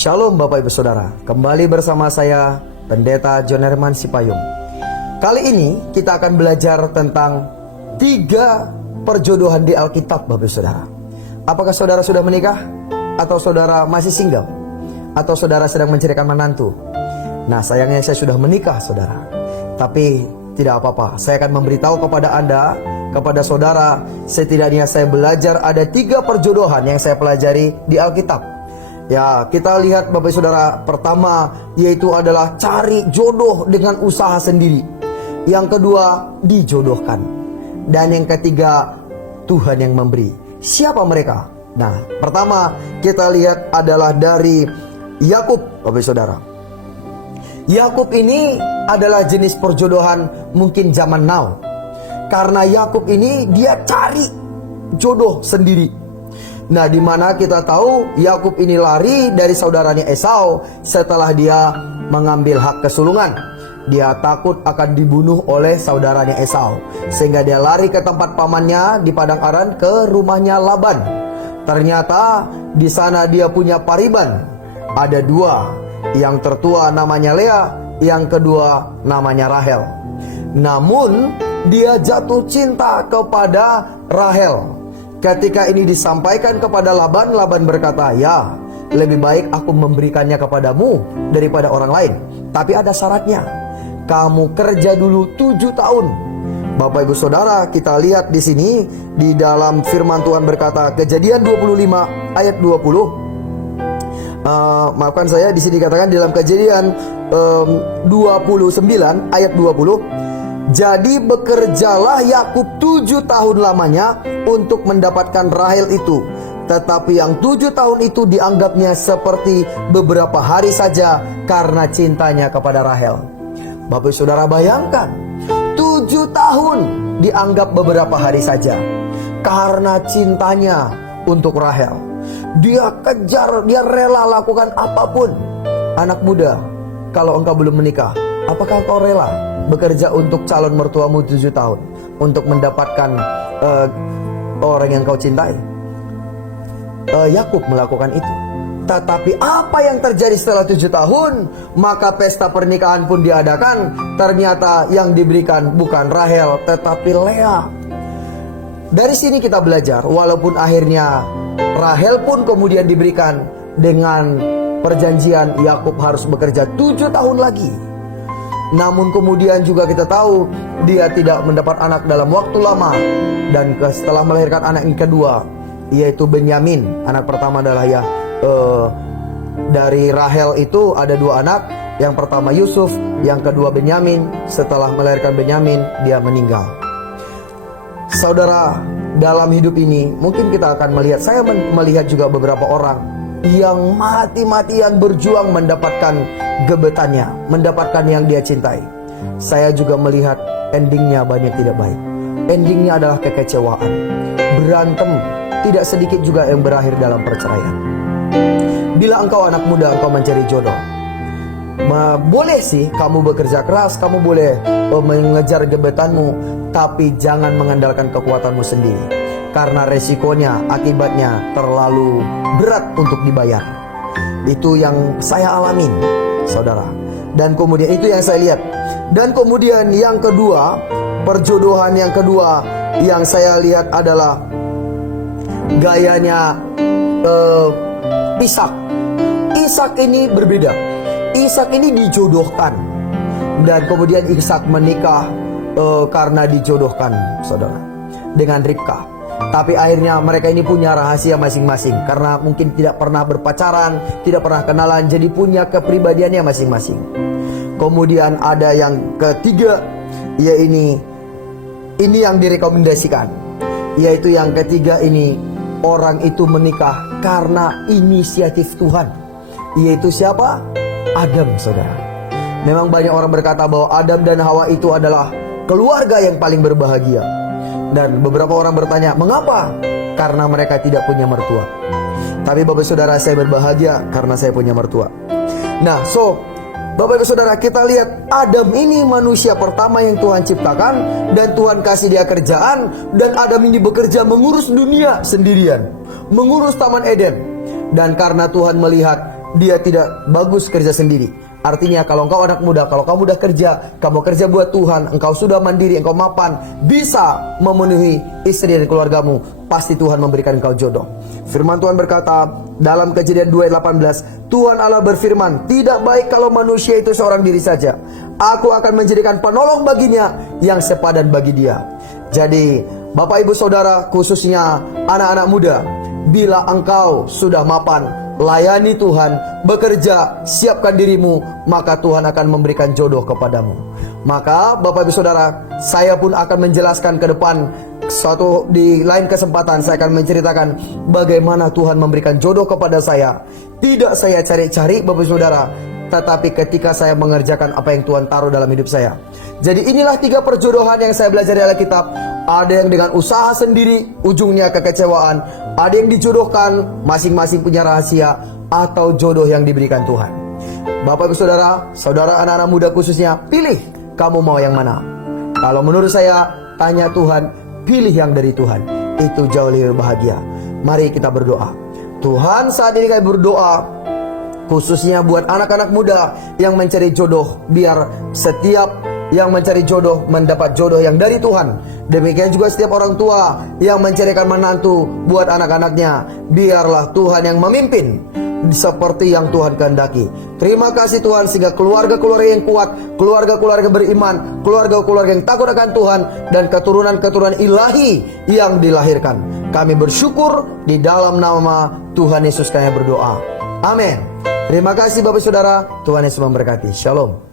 Shalom Bapak Ibu Saudara, kembali bersama saya Pendeta John Herman Sipayung. Kali ini kita akan belajar tentang 3 perjodohan di Alkitab Bapak Ibu Saudara. Apakah saudara sudah menikah? Atau saudara masih single? Atau saudara sedang mencarikan menantu? Nah, sayangnya saya sudah menikah saudara. Tapi tidak apa-apa, saya akan memberitahu kepada Anda, kepada saudara, setidaknya saya belajar ada 3 perjodohan yang saya pelajari di Alkitab. Ya, kita lihat Bapak Saudara, pertama yaitu adalah cari jodoh dengan usaha sendiri. Yang kedua, dijodohkan. Dan yang ketiga, Tuhan yang memberi. Siapa mereka? Nah, pertama kita lihat adalah dari Yakub, Bapak Saudara. Yakub ini adalah jenis perjodohan mungkin zaman now. Karena Yakub ini dia cari jodoh sendiri. Nah, di mana kita tahu Yakub ini lari dari saudaranya Esau setelah dia mengambil hak kesulungan. Dia takut akan dibunuh oleh saudaranya Esau, sehingga dia lari ke tempat pamannya di padang Aran ke rumahnya Laban. Ternyata di sana dia punya pariban. Ada 2, yang tertua namanya Lea, yang kedua namanya Rahel. Namun dia jatuh cinta kepada Rahel. Ketika ini disampaikan kepada Laban, Laban berkata, "Ya, lebih baik aku memberikannya kepadamu daripada orang lain. Tapi ada syaratnya. Kamu kerja dulu 7 tahun." Bapak Ibu Saudara, kita lihat di sini di dalam firman Tuhan berkata, Kejadian 25 ayat 20. Maafkan saya, di sini dikatakan dalam Kejadian 29 ayat 20. Jadi bekerjalah Yakub 7 tahun lamanya untuk mendapatkan Rahel itu. Tetapi yang 7 tahun itu dianggapnya seperti beberapa hari saja karena cintanya kepada Rahel. Bapak Saudara bayangkan, 7 tahun dianggap beberapa hari saja karena cintanya untuk Rahel. Dia kejar, dia rela lakukan apapun. Anak muda, kalau engkau belum menikah, apakah engkau rela bekerja untuk calon mertuamu 7 tahun untuk mendapatkan orang yang kau cintai? Yakub melakukan itu. Tetapi apa yang terjadi setelah 7 tahun? Maka pesta pernikahan pun diadakan. Ternyata yang diberikan bukan Rahel tetapi Lea. Dari sini kita belajar, walaupun akhirnya Rahel pun kemudian diberikan, dengan perjanjian Yakub harus bekerja 7 tahun lagi. Namun kemudian juga kita tahu dia tidak mendapat anak dalam waktu lama. Dan setelah melahirkan anak yang kedua, yaitu Benyamin. Anak pertama adalah dari Rahel itu ada 2 anak. Yang pertama Yusuf, yang kedua Benyamin. Setelah melahirkan Benyamin, dia meninggal. Saudara, dalam hidup ini mungkin kita akan melihat, saya melihat juga beberapa orang yang mati-matian berjuang mendapatkan gebetannya, mendapatkan yang dia cintai. Saya juga melihat endingnya banyak tidak baik. Endingnya adalah kekecewaan, berantem, tidak sedikit juga yang berakhir dalam perceraian. Bila engkau anak muda, engkau mencari jodoh, boleh sih kamu bekerja keras, kamu boleh mengejar gebetanmu, tapi jangan mengandalkan kekuatanmu sendiri. Karena resikonya, akibatnya terlalu berat untuk dibayar. Itu yang saya alamin, saudara. Dan kemudian itu yang saya lihat. Dan kemudian yang kedua, perjodohan yang kedua yang saya lihat adalah gayanya Ishak. Ishak ini berbeda. Ishak ini dijodohkan. Dan kemudian Ishak menikah karena dijodohkan, saudara, dengan Ribka. Tapi akhirnya mereka ini punya rahasia masing-masing. Karena mungkin tidak pernah berpacaran, tidak pernah kenalan, jadi punya kepribadiannya masing-masing. Kemudian ada yang ketiga, yaitu ini yang direkomendasikan, yaitu yang ketiga ini, orang itu menikah karena inisiatif Tuhan. Yaitu siapa? Adam, saudara. Memang banyak orang berkata bahwa Adam dan Hawa itu adalah keluarga yang paling berbahagia. Dan beberapa orang bertanya, mengapa? Karena mereka tidak punya mertua. Tapi Bapak Saudara, saya berbahagia karena saya punya mertua. Nah, Bapak Ibu Saudara, kita lihat Adam ini manusia pertama yang Tuhan ciptakan. Dan Tuhan kasih dia kerjaan. Dan Adam ini bekerja mengurus dunia sendirian, mengurus Taman Eden. Dan karena Tuhan melihat dia tidak bagus kerja sendiri. Artinya kalau engkau anak muda, kalau kamu udah kerja, kamu kerja buat Tuhan, engkau sudah mandiri, engkau mapan, bisa memenuhi istri dan keluargamu, pasti Tuhan memberikan engkau jodoh. Firman Tuhan berkata dalam Kejadian 2:18, Tuhan Allah berfirman, tidak baik kalau manusia itu seorang diri saja. Aku akan menjadikan penolong baginya yang sepadan bagi dia. Jadi Bapak Ibu Saudara, khususnya anak-anak muda, bila engkau sudah mapan, layani Tuhan, bekerja, siapkan dirimu, maka Tuhan akan memberikan jodoh kepadamu. Maka Bapak Ibu Saudara, saya pun akan menjelaskan ke depan di lain kesempatan. Saya akan menceritakan bagaimana Tuhan memberikan jodoh kepada saya. Tidak saya cari-cari Bapak Ibu Saudara, tetapi ketika saya mengerjakan apa yang Tuhan taruh dalam hidup saya. Jadi inilah 3 perjodohan yang saya belajar dari Alkitab. Ada yang dengan usaha sendiri, ujungnya kekecewaan. Ada yang dijodohkan, masing-masing punya rahasia, atau jodoh yang diberikan Tuhan. Bapak Ibu Saudara, saudara anak-anak muda khususnya, pilih kamu mau yang mana. Kalau menurut saya, tanya Tuhan, pilih yang dari Tuhan. Itu jauh lebih bahagia. Mari kita berdoa. Tuhan, saat ini kami berdoa khususnya buat anak-anak muda yang mencari jodoh, biar setiap yang mencari jodoh mendapat jodoh yang dari Tuhan. Demikian juga setiap orang tua yang mencarikan menantu buat anak-anaknya, biarlah Tuhan yang memimpin seperti yang Tuhan kehendaki. Terima kasih Tuhan, sehingga keluarga-keluarga yang kuat, keluarga-keluarga beriman, keluarga-keluarga yang takut akan Tuhan, dan keturunan-keturunan ilahi yang dilahirkan. Kami bersyukur di dalam nama Tuhan Yesus kami berdoa. Amin. Terima kasih Bapak Saudara, Tuhan Yesus memberkati. Shalom.